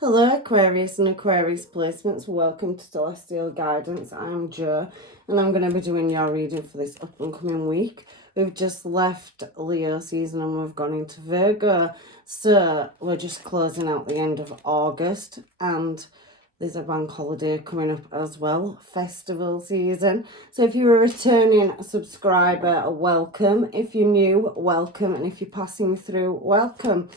Hello Aquarius and Aquarius placements, welcome to Celestial Guidance. I'm Jo and I'm going to be doing your reading for this up and coming week. We've just left Leo season and we've gone into Virgo, so we're just closing out the end of August and there's a bank holiday coming up as well, festival season. So if you're a returning subscriber, welcome. If you're new, welcome. And if you're passing through, welcome.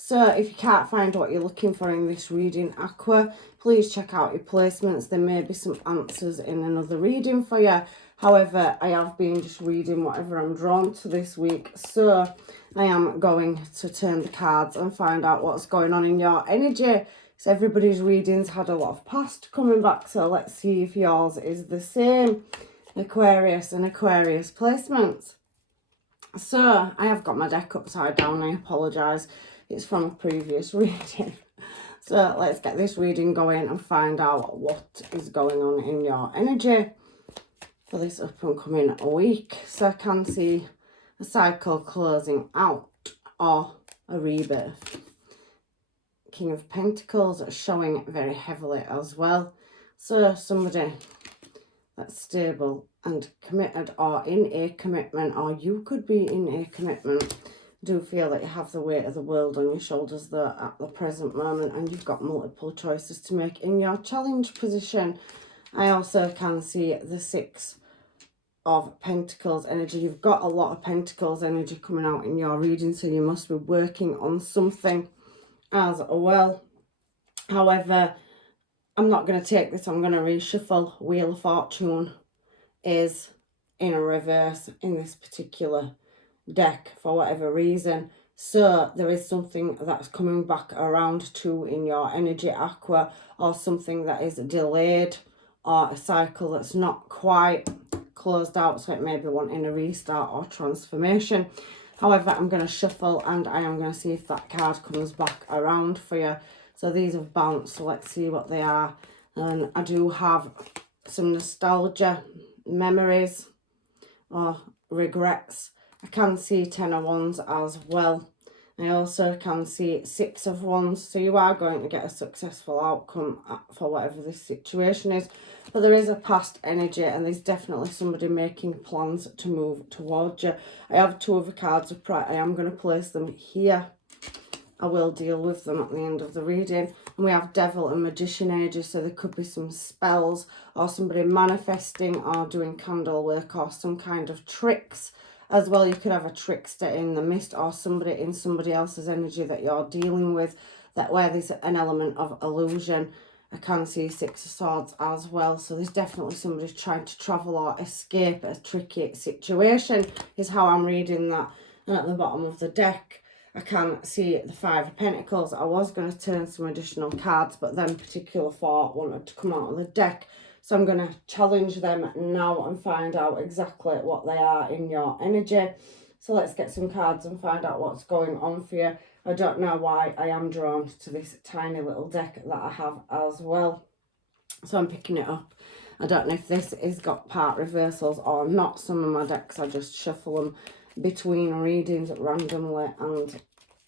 So if you can't find what you're looking for in this reading, Aqua, please check out your placements. There may be some answers in another reading for you. However, I have been just reading whatever I'm drawn to this week. So I am going to turn the cards and find out what's going on in your energy. So everybody's readings had a lot of past coming back. So let's see if yours is the same. Aquarius and Aquarius placements. So I have got my deck upside down. I apologise. It's from a previous reading. So let's get this reading going and find out what is going on in your energy for this up and coming week. So I can see a cycle closing out or a rebirth. King of Pentacles showing very heavily as well. So somebody that's stable and committed or in a commitment, or you could be in a commitment, do feel that you have the weight of the world on your shoulders there at the present moment and you've got multiple choices to make in your challenge position. I also can see the Six of Pentacles energy. You've got a lot of Pentacles energy coming out in your reading, so you must be working on something as well. However, I'm not going to take this, I'm going to reshuffle. Wheel of Fortune is in a reverse in this particular deck for whatever reason, so there is something that's coming back around to in your energy, Aqua, or something that is delayed, or a cycle that's not quite closed out, so it may be wanting a restart or transformation. However, I'm going to shuffle and I am going to see if that card comes back around for you. So these have bounced, so let's see what they are. And I do have some nostalgia, memories or regrets. I can see 10 of Wands as well. I also can see 6 of Wands. So you are going to get a successful outcome for whatever this situation is. But there is a past energy and there's definitely somebody making plans to move towards you. I have 2 other cards of pride. I am going to place them here. I will deal with them at the end of the reading. And we have Devil and Magician energy, so there could be some spells or somebody manifesting or doing candle work or some kind of tricks. As well, you could have a trickster in the mist or somebody in somebody else's energy that you're dealing with, that where there's an element of illusion. I can see 6 of Swords as well, so there's definitely somebody trying to travel or escape a tricky situation is how I'm reading that. And at the bottom of the deck, I can see the 5 of Pentacles. I was going to turn some additional cards, but then particular thought wanted to come out of the deck. So I'm going to challenge them now and find out exactly what they are in your energy. So let's get some cards and find out what's going on for you. I don't know why I am drawn to this tiny little deck that I have as well. So I'm picking it up. I don't know if this has got part reversals or not. Some of my decks, I just shuffle them between readings randomly and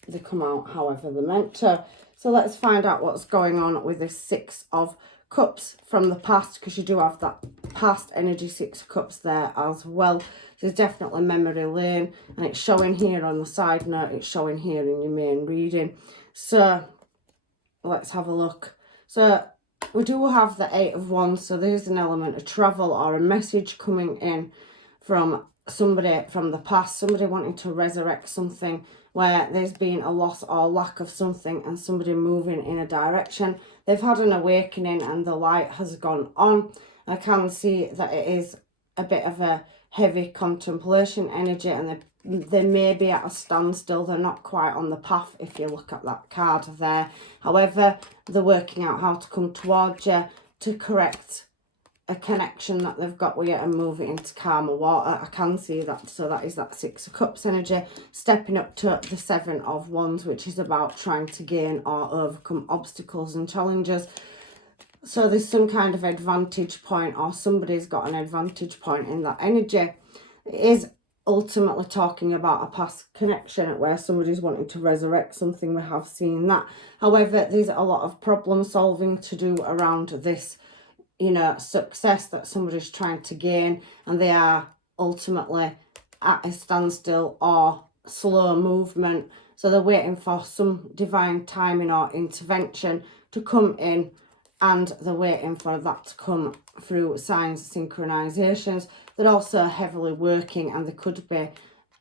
they come out however they're meant to. So let's find out what's going on with this 6 of Cups from the past, because you do have that past energy, 6 of Cups there as well. There's definitely memory lane, and it's showing here on the side note, it's showing here in your main reading. So let's have a look. So we do have the 8 of Wands, so there's an element of travel or a message coming in from somebody from the past, somebody wanting to resurrect something where there's been a loss or lack of something and somebody moving in a direction. They've had an awakening and the light has gone on. I can see that it is a bit of a heavy contemplation energy and they may be at a standstill. They're not quite on the path if you look at that card there. However, they're working out how to come towards you to correct a connection that they've got with you and move it into calmer water. I can see that, so that is that 6 of Cups energy, stepping up to the 7 of Wands, which is about trying to gain or overcome obstacles and challenges. So there's some kind of advantage point or somebody's got an advantage point in that energy. It is ultimately talking about a past connection where somebody's wanting to resurrect something. We have seen that. However, there's a lot of problem solving to do around this, you know, success that somebody's trying to gain, and they are ultimately at a standstill or slow movement. So they're waiting for some divine timing or intervention to come in, and they're waiting for that to come through signs, synchronizations. They're also heavily working, and they could be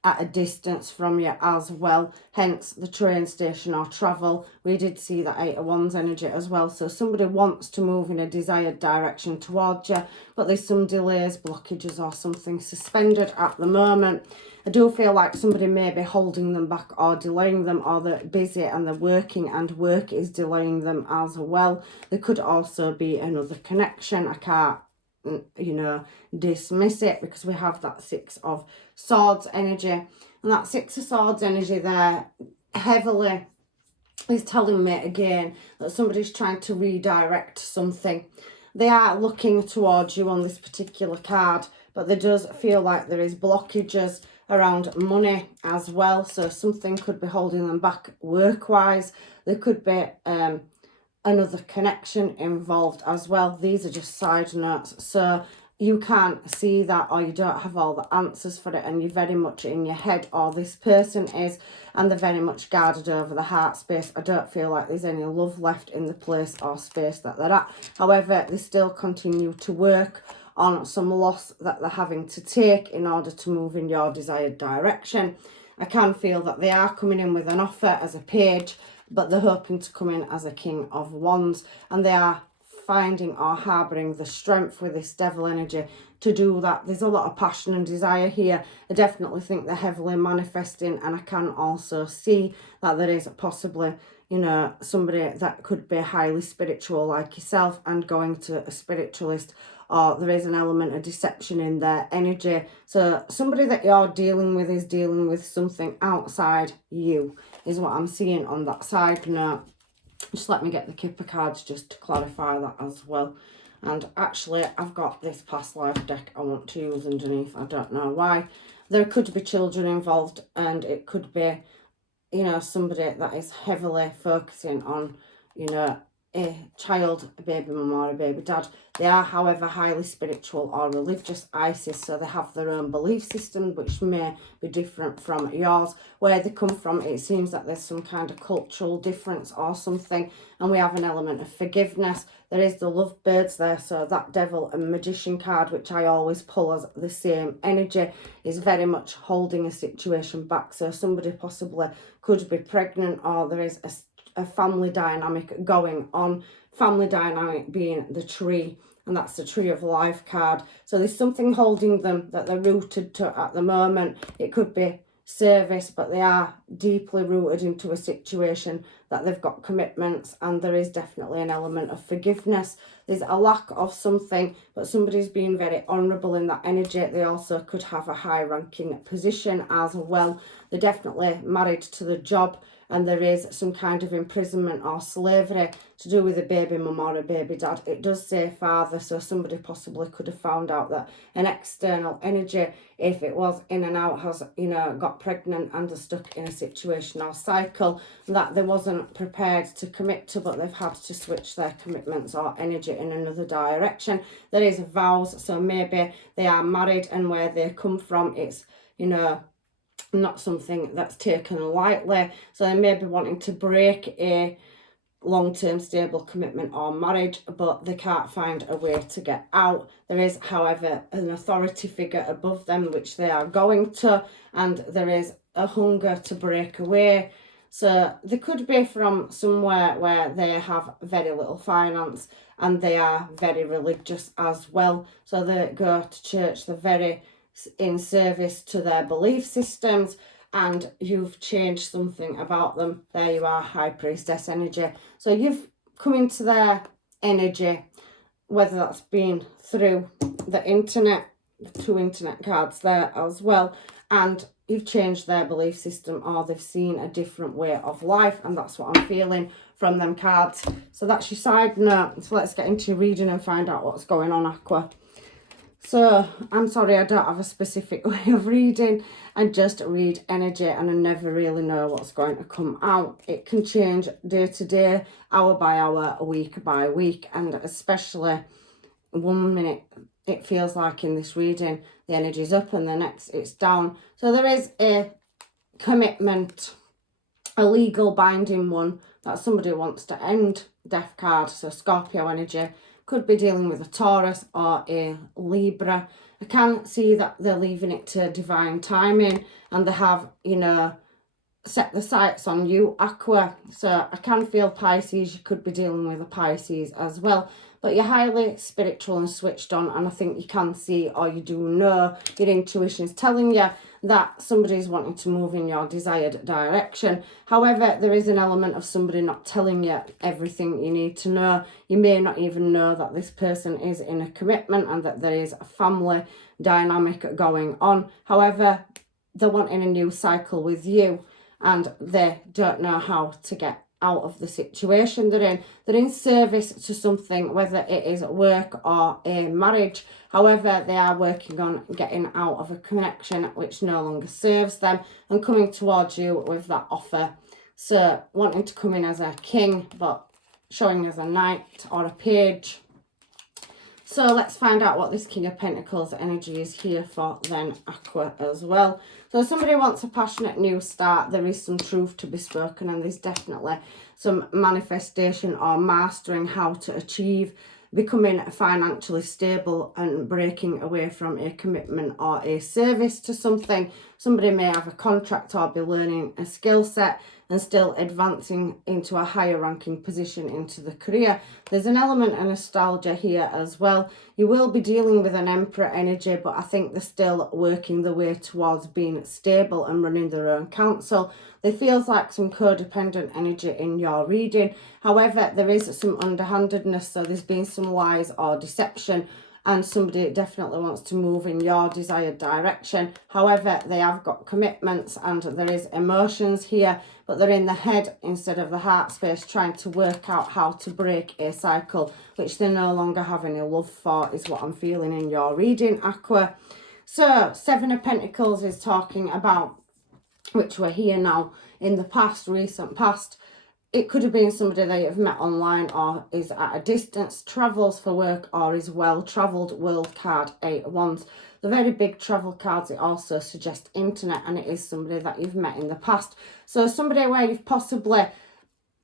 at a distance from you as well, hence the train station or travel. We did see that 8 of Wands energy as well, so somebody wants to move in a desired direction towards you, but there's some delays, blockages or something suspended at the moment. I do feel like somebody may be holding them back or delaying them, or they're busy and they're working and work is delaying them as well. There could also be another connection. I can't, you know, dismiss it, because we have that 6 of Swords energy, and that 6 of Swords energy there heavily is telling me again that somebody's trying to redirect something. They are looking towards you on this particular card, but there does feel like there is blockages around money as well, so something could be holding them back work wise. There could be another connection involved as well. These are just side notes, so you can't see that, or you don't have all the answers for it, and you're very much in your head, or this person is, and they're very much guarded over the heart space. I don't feel like there's any love left in the place or space that they're at. However, they still continue to work on some loss that they're having to take in order to move in your desired direction. I can feel that they are coming in with an offer as a page, but they're hoping to come in as a King of Wands, and they are finding or harbouring the strength with this Devil energy to do that. There's a lot of passion and desire here. I definitely think they're heavily manifesting, and I can also see that there is possibly, you know, somebody that could be highly spiritual like yourself and going to a spiritualist, or there is an element of deception in their energy. So somebody that you're dealing with is dealing with something outside you, is what I'm seeing on that side note. Just let me get the Kipper cards just to clarify that as well. And actually, I've got this past life deck I want to use underneath. I don't know why. There could be children involved, and it could be, you know, somebody that is heavily focusing on, you know, a child, a baby mum or a baby dad. They are, however, highly spiritual or religious, Isis, so they have their own belief system, which may be different from yours. Where they come from, it seems that there's some kind of cultural difference or something, and we have an element of forgiveness. There is the lovebirds there, so that Devil and Magician card, which I always pull as the same energy, is very much holding a situation back. So somebody possibly could be pregnant, or there is a family dynamic going on. Family dynamic being the tree, and that's the Tree of Life card. So there's something holding them that they're rooted to at the moment. It could be service, but they are deeply rooted into a situation that they've got commitments, and there is definitely an element of forgiveness. There's a lack of something, but somebody's being very honourable in that energy. They also could have a high ranking position as well. They're definitely married to the job, and there is some kind of imprisonment or slavery to do with a baby mum or a baby dad. It does say father, so somebody possibly could have found out that an external energy, if it was in and out, has, you know, got pregnant and are stuck in a situation or cycle that they wasn't prepared to commit to, but they've had to switch their commitments or energy in another direction. There is vows, so maybe they are married, and where they come from, it's, you know, not something that's taken lightly. So they may be wanting to break a long-term stable commitment or marriage, but they can't find a way to get out. There is, however, an authority figure above them which they are going to, and there is a hunger to break away. So they could be from somewhere where they have very little finance, and they are very religious as well. So they go to church, they're very in service to their belief systems, and you've changed something about them. There you are, High Priestess energy. So you've come into their energy, whether that's been through the internet, the 2 internet cards there as well, and you've changed their belief system, or they've seen a different way of life, and that's what I'm feeling from them cards. So that's your side note. So let's get into your reading and find out what's going on, Aqua. So, I'm sorry, I don't have a specific way of reading. I just read energy and I never really know what's going to come out. It can change day to day, hour by hour, week by week, and especially 1 minute it feels like in this reading the energy's up and the next it's down. So there is a commitment, a legal binding one, that somebody wants to end. Death card, so Scorpio energy. Could be dealing with a Taurus or a Libra. I can see that they're leaving it to divine timing and they have, you know, set the sights on you, Aqua. So I can feel Pisces. You could be dealing with a Pisces as well. But you're highly spiritual and switched on, and I think you can see, or you do know, your intuition is telling you that somebody is wanting to move in your desired direction. However, there is an element of somebody not telling you everything you need to know. You may not even know that this person is in a commitment and that there is a family dynamic going on. However, they're wanting a new cycle with you and they don't know how to get out of the situation they're in. They're in service to something, whether it is work or a marriage. However, they are working on getting out of a connection which no longer serves them and coming towards you with that offer. So wanting to come in as a king but showing as a knight or a page. So let's find out what this King of Pentacles energy is here for then, Aqua, as well. So somebody wants a passionate new start. There is some truth to be spoken and there's definitely some manifestation or mastering how to achieve becoming financially stable and breaking away from a commitment or a service to something. Somebody may have a contract or be learning a skill set and still advancing into a higher ranking position into the career. There's an element of nostalgia here as well. You will be dealing with an Emperor energy, but I think they're still working their way towards being stable and running their own council. There feels like some codependent energy in your reading. However, there is some underhandedness, so there's been some lies or deception, and somebody definitely wants to move in your desired direction. However, they have got commitments and there is emotions here, but they're in the head instead of the heart space, trying to work out how to break a cycle which they no longer have any love for, is what I'm feeling in your reading, Aqua. So, Seven of Pentacles is talking about, which we're here now, in the past, recent past. It could have been somebody that you've met online or is at a distance, travels for work, or is well-travelled. World card, 8 of Wands. The very big travel cards, it also suggests internet, and it is somebody that you've met in the past. So somebody where you've possibly,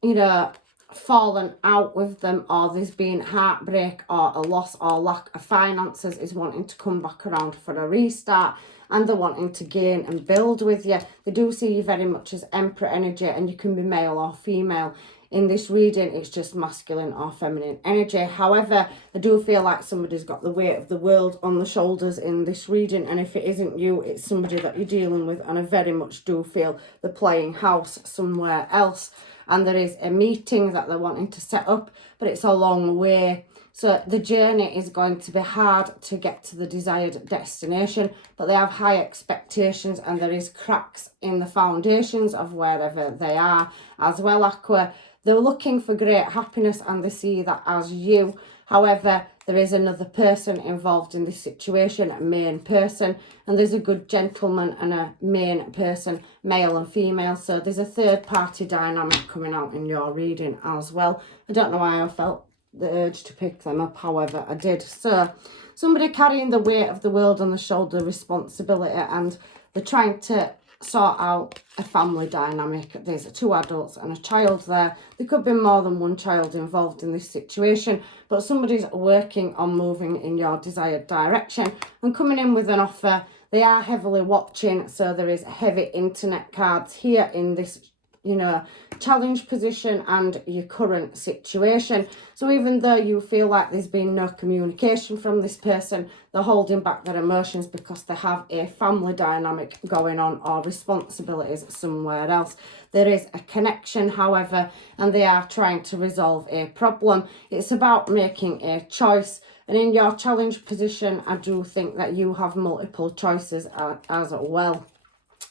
you know, fallen out with them, or there's been heartbreak or a loss or lack of finances, is wanting to come back around for a restart. And they're wanting to gain and build with you. They do see you very much as Emperor energy, and you can be male or female. In this reading, it's just masculine or feminine energy. However, I do feel like somebody's got the weight of the world on the shoulders in this reading, and if it isn't you, it's somebody that you're dealing with, and I very much do feel they're playing house somewhere else. And there is a meeting that they're wanting to set up, but it's a long way. So the journey is going to be hard to get to the desired destination, but they have high expectations and there is cracks in the foundations of wherever they are as well, Aqua. They're looking for great happiness and they see that as you. However, there is another person involved in this situation, a main person, and there's a good gentleman and a main person, male and female. So there's a third party dynamic coming out in your reading as well. I don't know why I felt the urge to pick them up, however I did. So somebody carrying the weight of the world on the shoulder, responsibility, and they're trying to sort out a family dynamic. There's 2 adults and a child there. There could be more than one child involved in this situation, but somebody's working on moving in your desired direction and coming in with an offer. They are heavily watching, so there is heavy internet cards here in this, you know, challenge position and your current situation. So even though you feel like there's been no communication from this person, they're holding back their emotions because they have a family dynamic going on or responsibilities somewhere else. There is a connection, however, and they are trying to resolve a problem. It's about making a choice. And in your challenge position, I do think that you have multiple choices as well.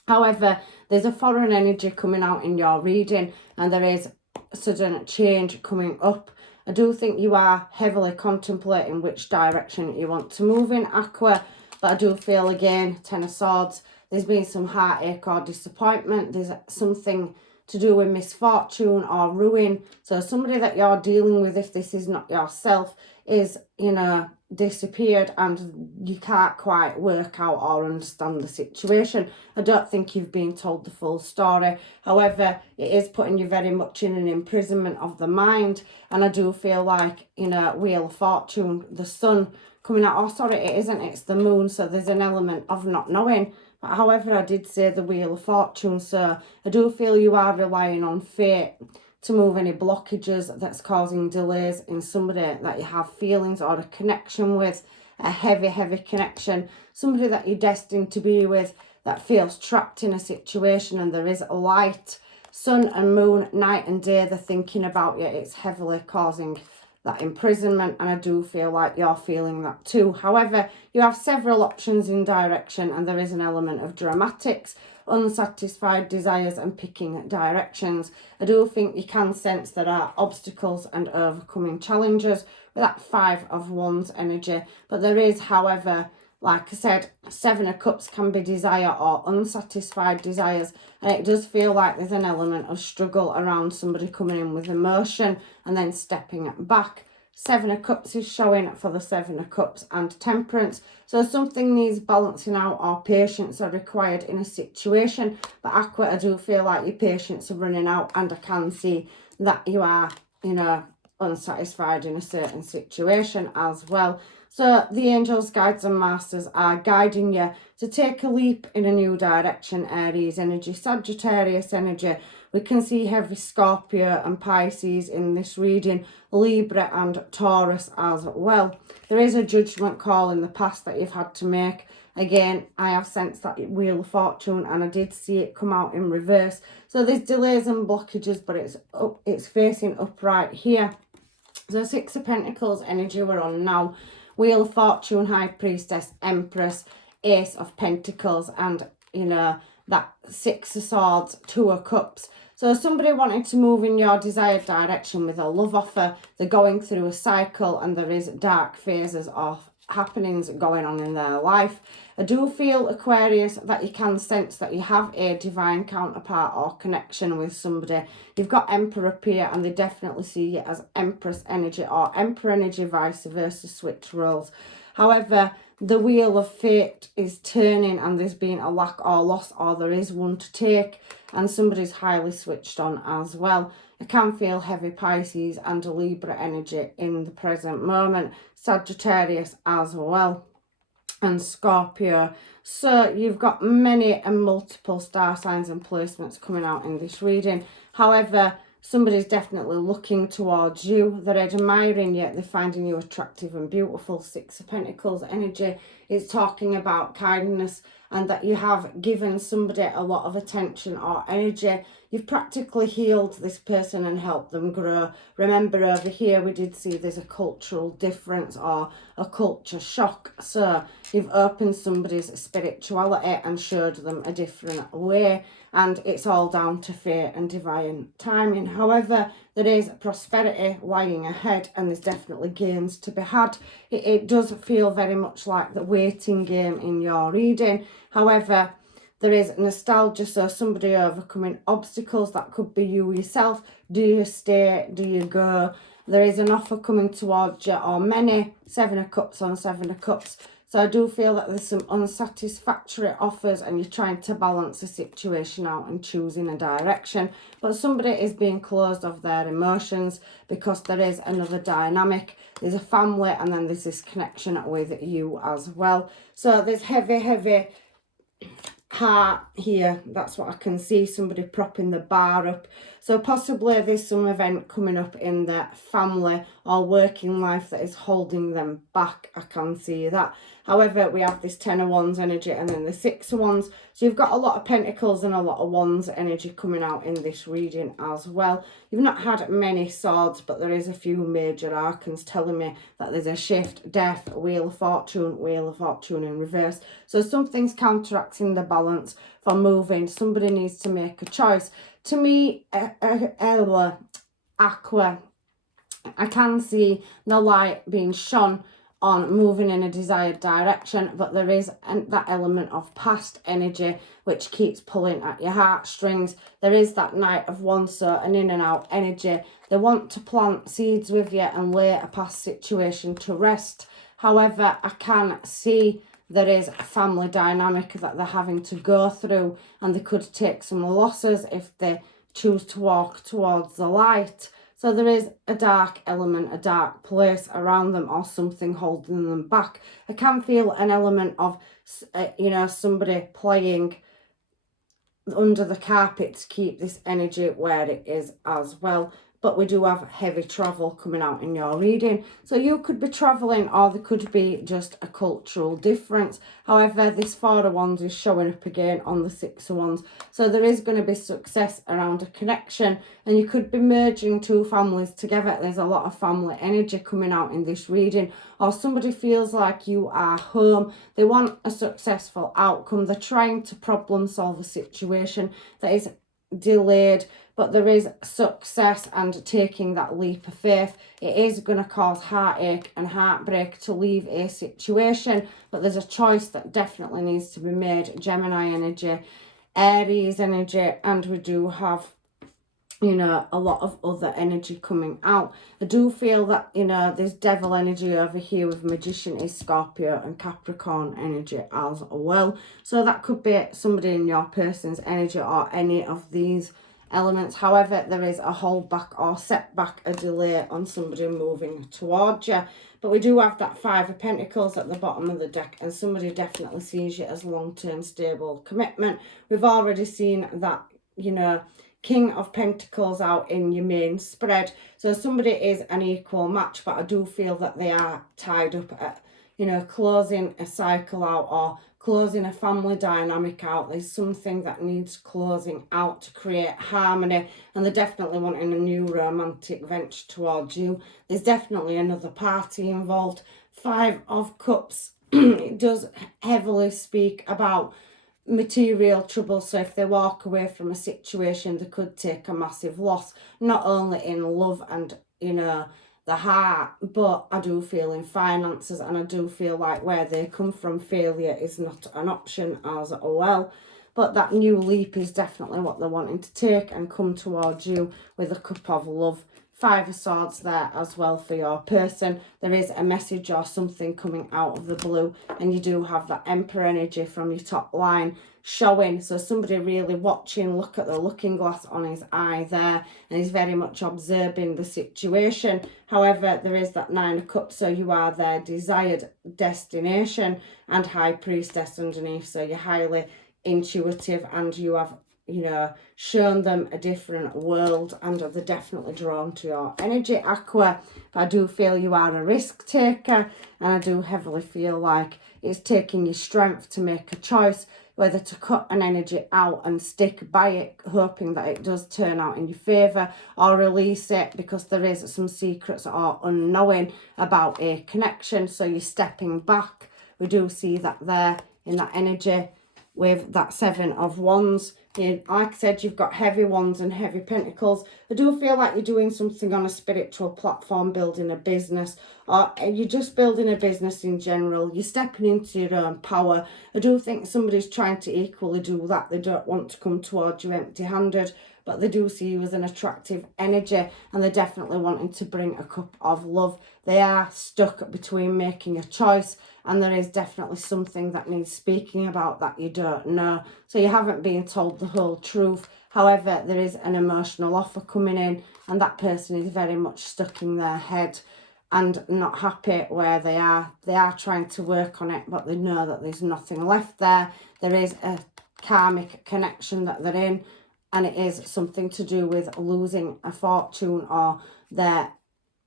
However, there's a foreign energy coming out in your reading, and there is sudden change coming up. I do think you are heavily contemplating which direction you want to move in, Aqua. But I do feel, again, Ten of Swords, there's been some heartache or disappointment. There's something to do with misfortune or ruin. So somebody that you're dealing with, if this is not yourself, is, you know, disappeared and you can't quite work out or understand the situation. I don't think you've been told the full story. However, it is putting you very much in an imprisonment of the mind. And I do feel like, you know, Wheel of Fortune, the sun coming out. Oh, sorry, it isn't. It's the moon. So there's an element of not knowing. But however, I did say the Wheel of Fortune. So I do feel you are relying on fate to move any blockages that's causing delays in somebody that you have feelings or a connection with, a heavy connection, somebody that you're destined to be with that feels trapped in a situation, and there is a light, sun and moon, night and day, they're thinking about you. It's heavily causing that imprisonment, and I do feel like you're feeling that too. However, you have several options in direction, and there is an element of dramatics, unsatisfied desires and picking directions. I do think you can sense there are obstacles and overcoming challenges with that Five of Wands energy. But there is, however, like I said, Seven of Cups can be desire or unsatisfied desires. And it does feel like there's an element of struggle around somebody coming in with emotion and then stepping back. Seven of Cups is showing for the Seven of Cups and Temperance. So something needs balancing out or patience are required in a situation. But Aqua, I do feel like your patience are running out, and I can see that you are, you know, unsatisfied in a certain situation as well. So the angels, guides and masters are guiding you to take a leap in a new direction. Aries energy, Sagittarius energy. We can see heavy Scorpio and Pisces in this reading, Libra and Taurus as well. There is a judgment call in the past that you've had to make. Again, I have sensed that Wheel of Fortune, and I did see it come out in reverse. So there's delays and blockages, but it's facing upright here. So Six of Pentacles energy we're on now. Wheel of Fortune, High Priestess, Empress, Ace of Pentacles, and, you know, that Six of Swords, Two of Cups. So somebody wanting to move in your desired direction with a love offer, they're going through a cycle, and there is dark phases of happenings going on in their life. I do feel, Aquarius, that you can sense that you have a divine counterpart or connection with somebody. You've got Emperor up here, and they definitely see you as Empress energy or Emperor energy, vice versa, switch roles. However, the wheel of fate is turning, and there's been a lack or loss, or there is one to take, and somebody's highly switched on as well. I can feel heavy Pisces and Libra energy in the present moment. Sagittarius as well, and Scorpio. So you've got many and multiple star signs and placements coming out in this reading. However, somebody's definitely looking towards you. They're admiring you. They're finding you attractive and beautiful. Six of Pentacles energy is talking about kindness, and that you have given somebody a lot of attention or energy. You've practically healed this person and helped them grow. Remember, over here we did see there's a cultural difference or a culture shock. So you've opened somebody's spirituality and showed them a different way. And it's all down to fate and divine timing. However, there is prosperity lying ahead, and there's definitely gains to be had. It does feel very much like the waiting game in your reading. However, there is nostalgia, so somebody overcoming obstacles. That could be you yourself. Do you stay? Do you go? There is an offer coming towards you, or many. Seven of Cups on Seven of Cups. So I do feel that there's some unsatisfactory offers, and you're trying to balance the situation out and choosing a direction. But somebody is being closed off their emotions because there is another dynamic. There's a family, and then there's this connection with you as well. So there's heavy heart here. That's what I can see. Somebody propping the bar up. So possibly there's some event coming up in their family or working life that is holding them back. I can see that. However, we have this Ten of Wands energy and then the Six of Wands. So you've got a lot of Pentacles and a lot of Wands energy coming out in this reading as well. You've not had many swords, but there is a few major arcans telling me that there's a shift, death, Wheel of Fortune in reverse. So something's counteracting the balance for moving. Somebody needs to make a choice. To me, Aqua, I can see the light being shone on moving in a desired direction, but there is that element of past energy which keeps pulling at your heartstrings. There is that Knight of Wands, so an in and out energy. They want to plant seeds with you and lay a past situation to rest. However, I can see there is a family dynamic that they're having to go through, and they could take some losses if they choose to walk towards the light. So there is a dark element, a dark place around them, or something holding them back. I can feel an element of, somebody playing under the carpet to keep this energy where it is as well. But we do have heavy travel coming out in your reading. So you could be travelling, or there could be just a cultural difference. However, this Four of Wands is showing up again on the Six of Wands. So there is going to be success around a connection, and you could be merging two families together. There's a lot of family energy coming out in this reading. Or somebody feels like you are home. They want a successful outcome. They're trying to problem solve a situation that is delayed, but there is success and taking that leap of faith. It is going to cause heartache and heartbreak to leave a situation, but there's a choice that definitely needs to be made. Gemini energy, Aries energy, and we do have a lot of other energy coming out. I do feel that, there's devil energy over here with Magician is Scorpio and Capricorn energy as well. So that could be somebody in your person's energy or any of these elements. However, there is a holdback or setback, a delay on somebody moving towards you. But we do have that Five of Pentacles at the bottom of the deck, and somebody definitely sees you as long-term stable commitment. We've already seen that, King of Pentacles out in your main spread. So somebody is an equal match, but I do feel that they are tied up at, closing a cycle out or closing a family dynamic out. There's something that needs closing out to create harmony, and they're definitely wanting a new romantic venture towards you. There's definitely another party involved. Five of Cups, it does heavily speak about material trouble. So if they walk away from a situation, they could take a massive loss, not only in love and the heart, but I do feel in finances, and I do feel like where they come from, failure is not an option as well. But that new leap is definitely what they're wanting to take and come towards you with a cup of love. Five of Swords there as well for your person. There is a message or something coming out of the blue, and you do have that Emperor energy from your top line showing. So somebody really watching, look at the looking glass on his eye there, and he's very much observing the situation. However, there is that Nine of Cups, so you are their desired destination, and High Priestess underneath, so you're highly intuitive and you have shown them a different world, and they're definitely drawn to your energy, Aqua. But I do feel you are a risk taker, and I do heavily feel like it's taking your strength to make a choice whether to cut an energy out and stick by it, hoping that it does turn out in your favour, or release it because there is some secrets or unknowing about a connection. So you're stepping back. We do see that there in that energy with that Seven of Wands. Like I said, you've got heavy wands and heavy pentacles. I do feel like you're doing something on a spiritual platform, building a business, or you're just building a business in general. You're stepping into your own power. I do think somebody's trying to equally do that. They don't want to come towards you empty-handed, but they do see you as an attractive energy, and they're definitely wanting to bring a cup of love. They are stuck between making a choice, and there is definitely something that needs speaking about that you don't know. So you haven't been told the whole truth. However, there is an emotional offer coming in, and that person is very much stuck in their head and not happy where they are. They are trying to work on it, but they know that there's nothing left there. There is a karmic connection that they're in, and it is something to do with losing a fortune or their,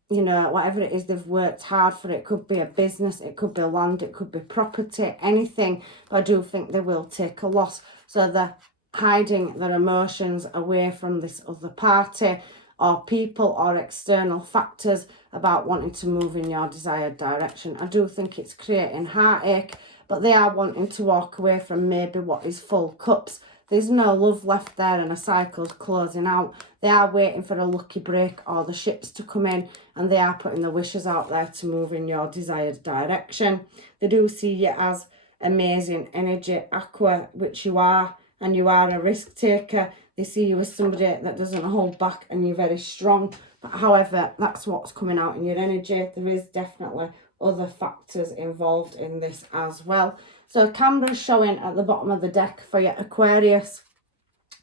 whatever it is they've worked hard for. It could be a business, it could be land, it could be property, anything. But I do think they will take a loss. So they're hiding their emotions away from this other party or people or external factors about wanting to move in your desired direction. I do think it's creating heartache, but they are wanting to walk away from maybe what is full cups. There's no love left there and a cycle's closing out. They are waiting for a lucky break or the ships to come in, and they are putting the wishes out there to move in your desired direction. They do see you as amazing energy, Aqua, which you are, and you are a risk taker. They see you as somebody that doesn't hold back and you're very strong. But however, that's what's coming out in your energy. There is definitely other factors involved in this as well. So camera's showing at the bottom of the deck for your Aquarius.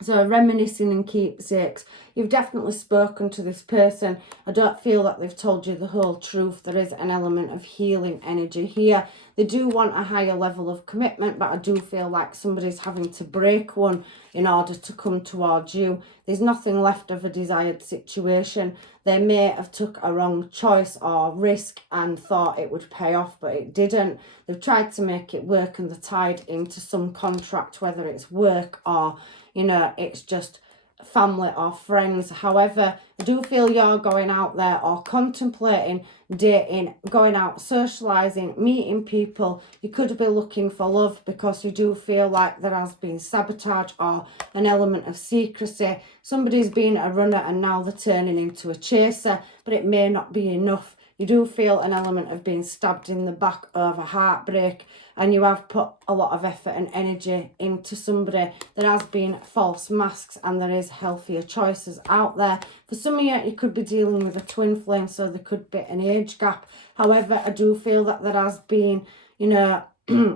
So reminiscing and keepsakes. You've definitely spoken to this person. I don't feel that they've told you the whole truth. There is an element of healing energy here. They do want a higher level of commitment, but I do feel like somebody's having to break one in order to come towards you. There's nothing left of a desired situation. They may have took a wrong choice or risk and thought it would pay off, but it didn't. They've tried to make it work and they're tied into some contract, whether it's work or, you know, it's just family or friends. However, I do feel you're going out there or contemplating dating, going out, socialising, meeting people. You could be looking for love because you do feel like there has been sabotage or an element of secrecy. Somebody's been a runner and now they're turning into a chaser, but it may not be enough. You do feel an element of being stabbed in the back over heartbreak, and you have put a lot of effort and energy into somebody. There has been false masks and there is healthier choices out there. For some of you, you could be dealing with a twin flame, so there could be an age gap. However, I do feel that there has been, you know,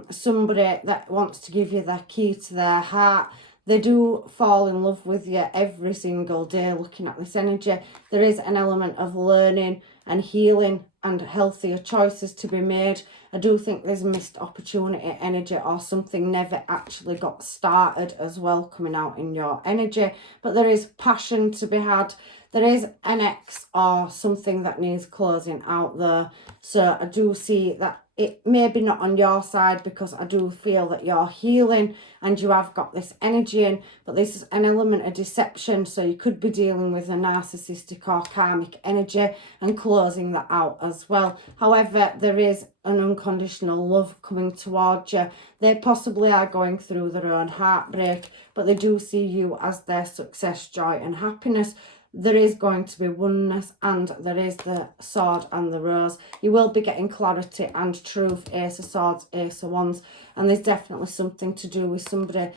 somebody that wants to give you the key to their heart. They do fall in love with you every single day looking at this energy. There is an element of learning and healing and healthier choices to be made. I do think there's missed opportunity energy or something never actually got started as well coming out in your energy. But there is passion to be had. There is an ex or something that needs closing out there. So I do see that it may be not on your side because I do feel that you're healing and you have got this energy in, but this is an element of deception. So you could be dealing with a narcissistic or karmic energy and closing that out as well. However, there is an unconditional love coming towards you. They possibly are going through their own heartbreak, but they do see you as their success, joy and happiness. There is going to be oneness and there is the sword and the rose. You will be getting clarity and truth, ace of swords, ace of wands, and there's definitely something to do with somebody,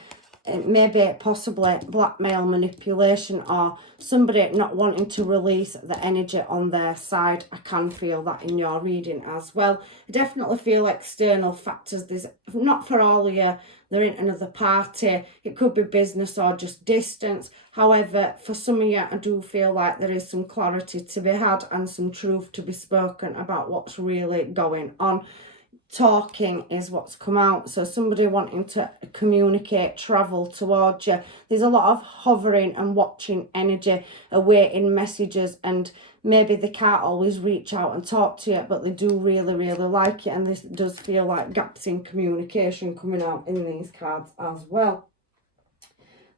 maybe possibly blackmail, manipulation, or somebody not wanting to release the energy on their side. I can feel that in your reading as well. I definitely feel external factors. There's not for all of you. They're in another party. It could be business or just distance. However, for some of you, I do feel like there is some clarity to be had and some truth to be spoken about what's really going on. Talking is what's come out. So somebody wanting to communicate, travel towards you. There's a lot of hovering and watching energy, awaiting messages, and maybe they can't always reach out and talk to you, but they do really, really like you. And this does feel like gaps in communication coming out in these cards as well.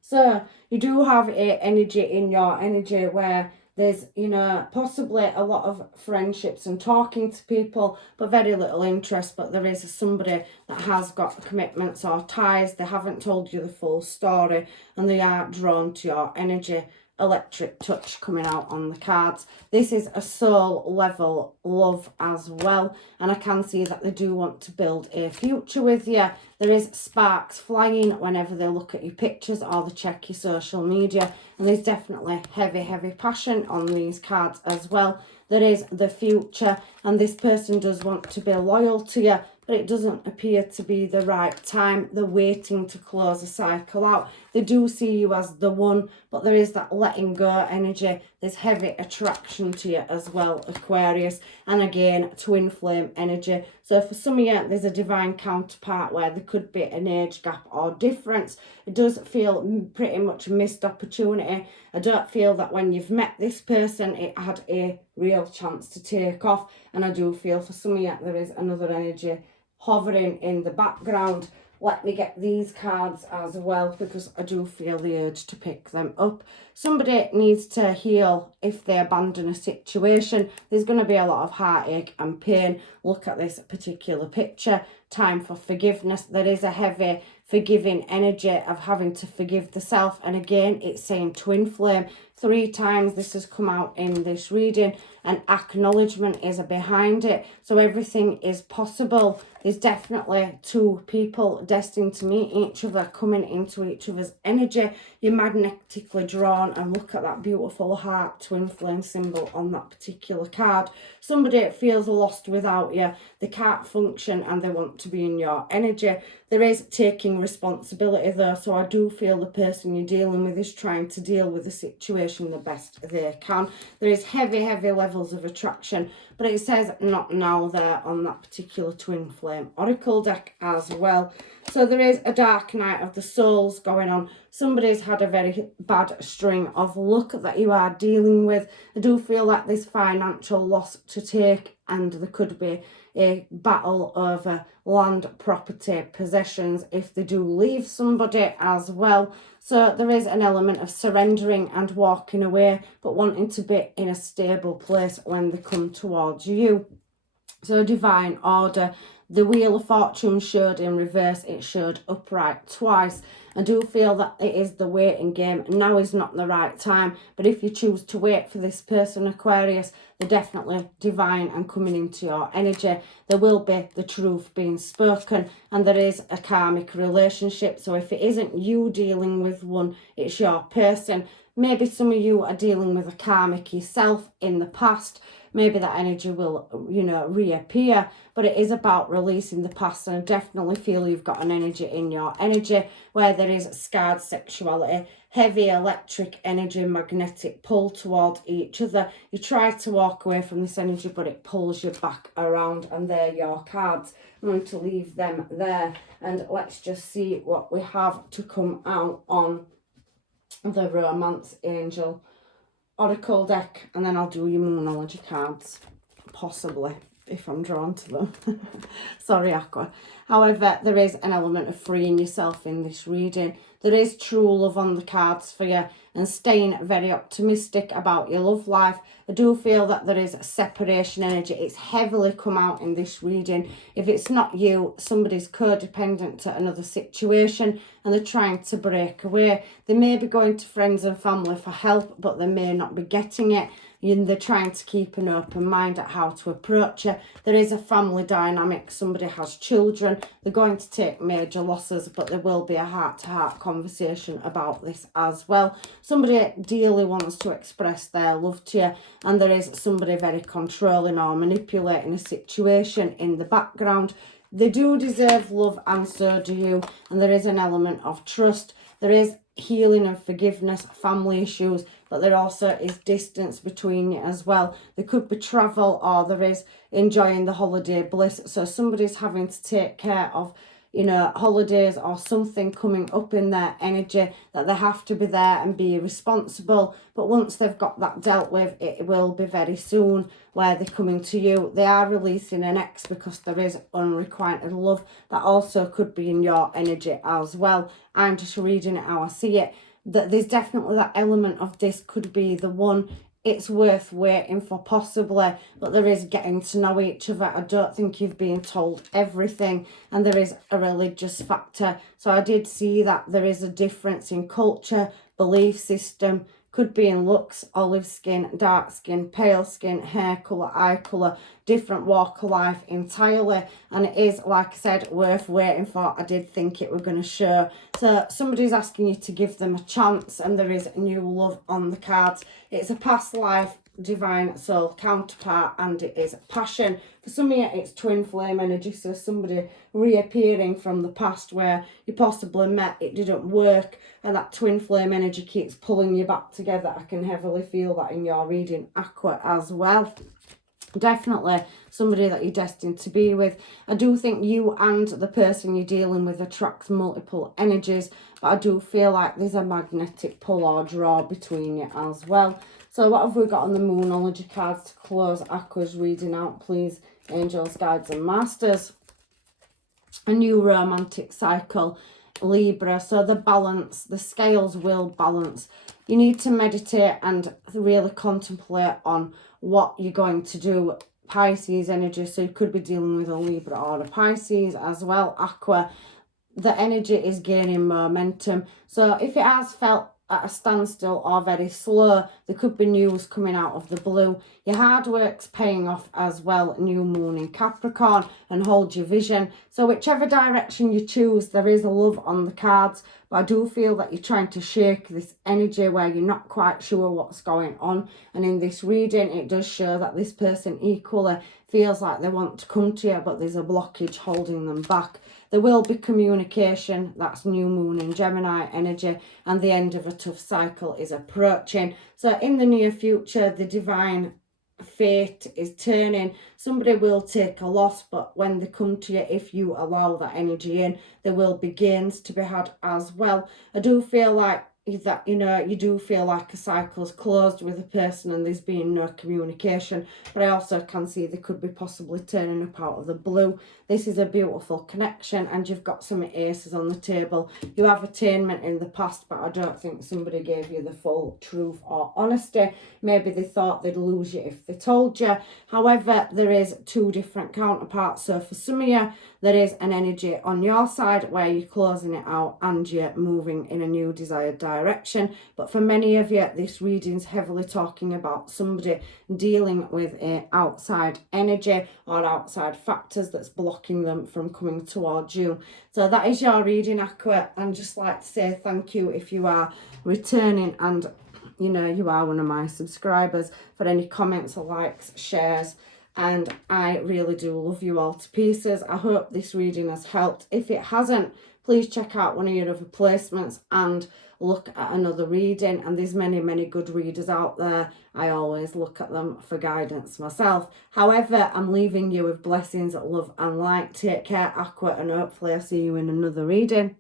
So you do have a energy in your energy where there's, you know, possibly a lot of friendships and talking to people, but very little interest. But there is somebody that has got commitments or ties. They haven't told you the full story and they are drawn to your energy. Electric touch coming out on the cards. This is a soul level love as well, and I can see that they do want to build a future with you. There is sparks flying whenever they look at your pictures or they check your social media, and there's definitely heavy passion on these cards as well. There is the future, and this person does want to be loyal to you, but it doesn't appear to be the right time. They're waiting to close a cycle out. They do see you as the one, but there is that letting go energy. There's heavy attraction to you as well, Aquarius. And again, twin flame energy. So for some of you, there's a divine counterpart where there could be an age gap or difference. It does feel pretty much a missed opportunity. I don't feel that when you've met this person, it had a real chance to take off. And I do feel for some of you, there is another energy hovering in the background. Let me get these cards as well because I do feel the urge to pick them up. Somebody needs to heal if they abandon a situation. There's going to be a lot of heartache and pain. Look at this particular picture. Time for forgiveness. There is a heavy forgiving energy of having to forgive the self. And again, it's saying twin flame. 3 times this has come out in this reading, and acknowledgement is behind it. So everything is possible. There's definitely 2 people destined to meet each other, coming into each other's energy. You're magnetically drawn, and look at that beautiful heart twin flame symbol on that particular card. Somebody feels lost without you. They can't function and they want to be in your energy. There is taking responsibility though, so I do feel the person you're dealing with is trying to deal with the situation the best they can. There is heavy levels of attraction, but it says not now there on that particular twin flame oracle deck as well. So there is a dark night of the souls going on. Somebody's had a very bad string of luck that you are dealing with. I do feel like there's financial loss to take, and there could be a battle over land, property, possessions if they do leave somebody as well. So there is an element of surrendering and walking away, but wanting to be in a stable place when they come towards you. So divine order. The Wheel of Fortune showed in reverse, it showed upright twice. I do feel that it is the waiting game. Now is not the right time, but if you choose to wait for this person, Aquarius, they're definitely divine and coming into your energy. There will be the truth being spoken, and there is a karmic relationship. So if it isn't you dealing with one, it's your person. Maybe some of you are dealing with a karmic yourself in the past. Maybe that energy will, reappear, but it is about releasing the past. And I definitely feel you've got an energy in your energy where there is scarred sexuality, heavy electric energy, magnetic pull towards each other. You try to walk away from this energy, but it pulls you back around, and they're your cards. I'm going to leave them there, and let's just see what we have to come out on the Romance Angel Oracle deck, and then I'll do your Moonology cards, possibly, if I'm drawn to them. Sorry, Aqua. However, there is an element of freeing yourself in this reading. There is true love on the cards for you, and staying very optimistic about your love life. I do feel that there is separation energy. It's heavily come out in this reading. If it's not you, somebody's codependent to another situation and they're trying to break away. They may be going to friends and family for help, but they may not be getting it. And they're trying to keep an open mind at how to approach you. There is a family dynamic. Somebody has children. They're going to take major losses, but there will be a heart-to-heart conversation about this as well. Somebody dearly wants to express their love to you, and there is somebody very controlling or manipulating a situation in the background. They do deserve love, and so do you. And there is an element of trust. There is healing and forgiveness, family issues, but there also is distance between you as well. There could be travel, or there is enjoying the holiday bliss. So somebody's having to take care of, holidays or something coming up in their energy, that they have to be there and be responsible. But once they've got that dealt with, it will be very soon where they're coming to you. They are releasing an ex because there is unrequited love. That also could be in your energy as well. I'm just reading it how I see it. That there's definitely that element of this could be the one. It's worth waiting for, possibly, but there is getting to know each other. I don't think you've been told everything, and there is a religious factor. So I did see that there is a difference in culture, belief system, could be in looks, olive skin, dark skin, pale skin, hair colour, eye colour, different walk of life entirely. And it is, like I said, worth waiting for. I did think it were going to show. So somebody's asking you to give them a chance, and there is new love on the cards. It's a past life divine soul counterpart, and it is passion. For some of you, it's twin flame energy, so somebody reappearing from the past where you possibly met, it didn't work, and that twin flame energy keeps pulling you back together. I can heavily feel that in your reading, Aqua, as well. Definitely somebody that you're destined to be with. I do think you and the person you're dealing with attracts multiple energies, but I do feel like there's a magnetic pull or draw between you as well. So what have we got on the Moonology cards to close Aqua's reading out, please? Angels, guides and masters. A new romantic cycle, Libra. So the balance, the scales will balance. You need to meditate and really contemplate on what you're going to do. Pisces energy, so you could be dealing with a Libra or a Pisces as well, Aqua. the energy is gaining momentum. So if it has felt at a standstill or very slow, there could be news coming out of the blue. Your hard work's paying off as well, new moon in Capricorn, and hold your vision. So whichever direction you choose, there is a love on the cards, but I do feel that you're trying to shake this energy where you're not quite sure what's going on. And in this reading, it does show that this person equally feels like they want to come to you, but there's a blockage holding them back. There will be communication. That's new moon in Gemini energy, and the end of a tough cycle is approaching. So in the near future, the divine fate is turning. Somebody will take a loss, but when they come to you, if you allow that energy in, there will be gains to be had as well. I do feel like that, you know, you do feel like a cycle's closed with a person and there's been no communication, but I also can see they could be possibly turning up out of the blue. This is a beautiful connection, and you've got some aces on the table. You have attainment in the past, but I don't think somebody gave you the full truth or honesty. Maybe they thought they'd lose you if they told you. However, there is two different counterparts. So for some of you, there is an energy on your side where you're closing it out and you're moving in a new desired direction. But for many of you, this reading's heavily talking about somebody dealing with a outside energy or outside factors that's blocking them from coming towards you. So that is your reading, Aqua. And just like to say thank you if you are returning, and you know you are one of my subscribers, for any comments or likes, shares. And I really do love you all to pieces. I hope this reading has helped. If it hasn't, please check out one of your other placements and look at another reading. And there's many good readers out there. I always look at them for guidance myself. However, I'm leaving you with blessings, love and light. Take care, Aqua, and hopefully I'll see you in another reading.